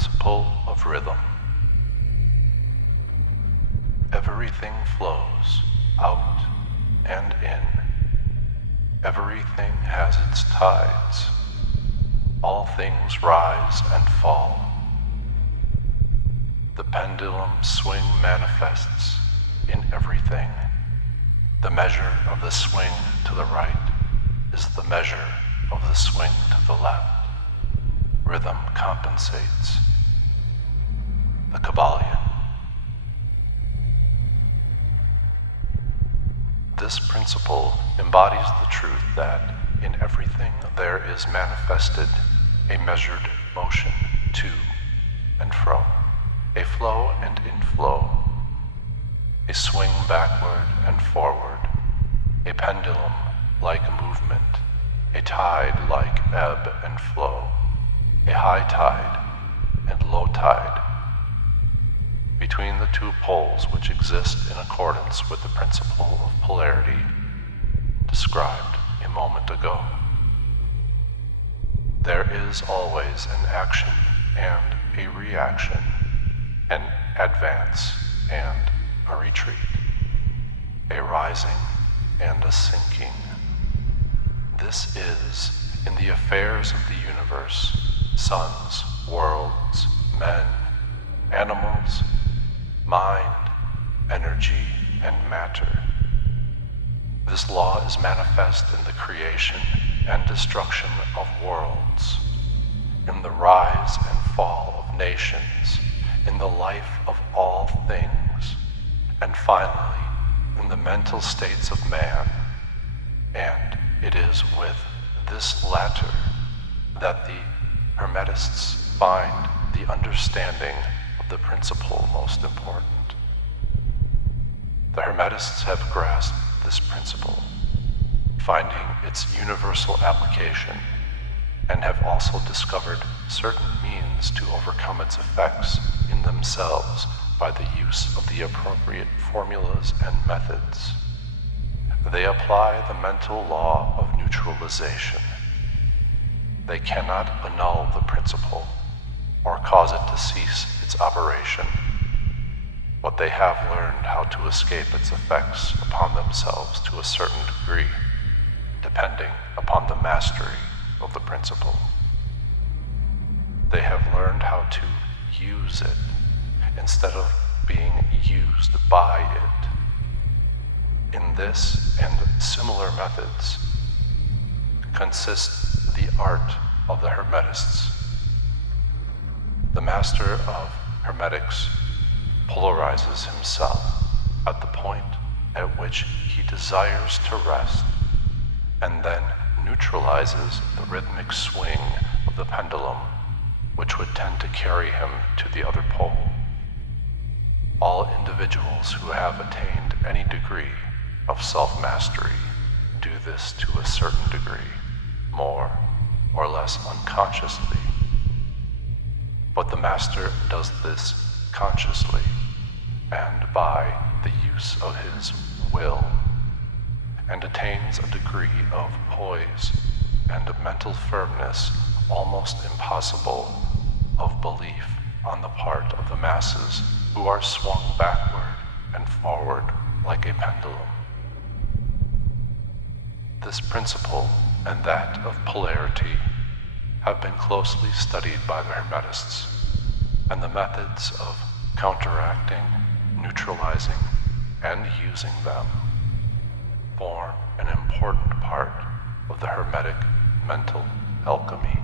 Principle of Rhythm. Everything flows out and in. Everything has its tides. All things rise and fall. The pendulum swing manifests in everything. The measure of the swing to the right is the measure of the swing to the left. Rhythm compensates. The Kybalion. This principle embodies the truth that in everything there is manifested a measured motion to and fro, a flow and inflow, a swing backward and forward, a pendulum-like movement, a tide-like ebb and flow, a high tide and low tide. Between the two poles which exist in accordance with the principle of polarity described a moment ago. There is always an action and a reaction, an advance and a retreat, a rising and a sinking. This is, in the affairs of the universe, suns, worlds, men, animals, mind, energy, and matter. This law is manifest in the creation and destruction of worlds, in the rise and fall of nations, in the life of all things, and finally, in the mental states of man. And it is with this latter that the Hermetists find the understanding of the principle most important. The Hermetists have grasped this principle, finding its universal application, and have also discovered certain means to overcome its effects in themselves by the use of the appropriate formulas and methods. They apply the mental law of neutralization. They cannot annul the principle or cause it to cease its operation, but they have learned how to escape its effects upon themselves to a certain degree, depending upon the mastery of the principle. They have learned how to use it instead of being used by it. In this and similar methods consists the art of the Hermetists. The Master of Hermetics polarizes himself at the point at which he desires to rest, and then neutralizes the rhythmic swing of the pendulum, which would tend to carry him to the other pole. All individuals who have attained any degree of self-mastery do this to a certain degree, more or less unconsciously. But the Master does this consciously and by the use of his will, and attains a degree of poise and mental firmness almost impossible of belief on the part of the masses who are swung backward and forward like a pendulum. This principle and that of polarity have been closely studied by the Hermetists, and the methods of counteracting, neutralizing, and using them form an important part of the Hermetic Mental Alchemy.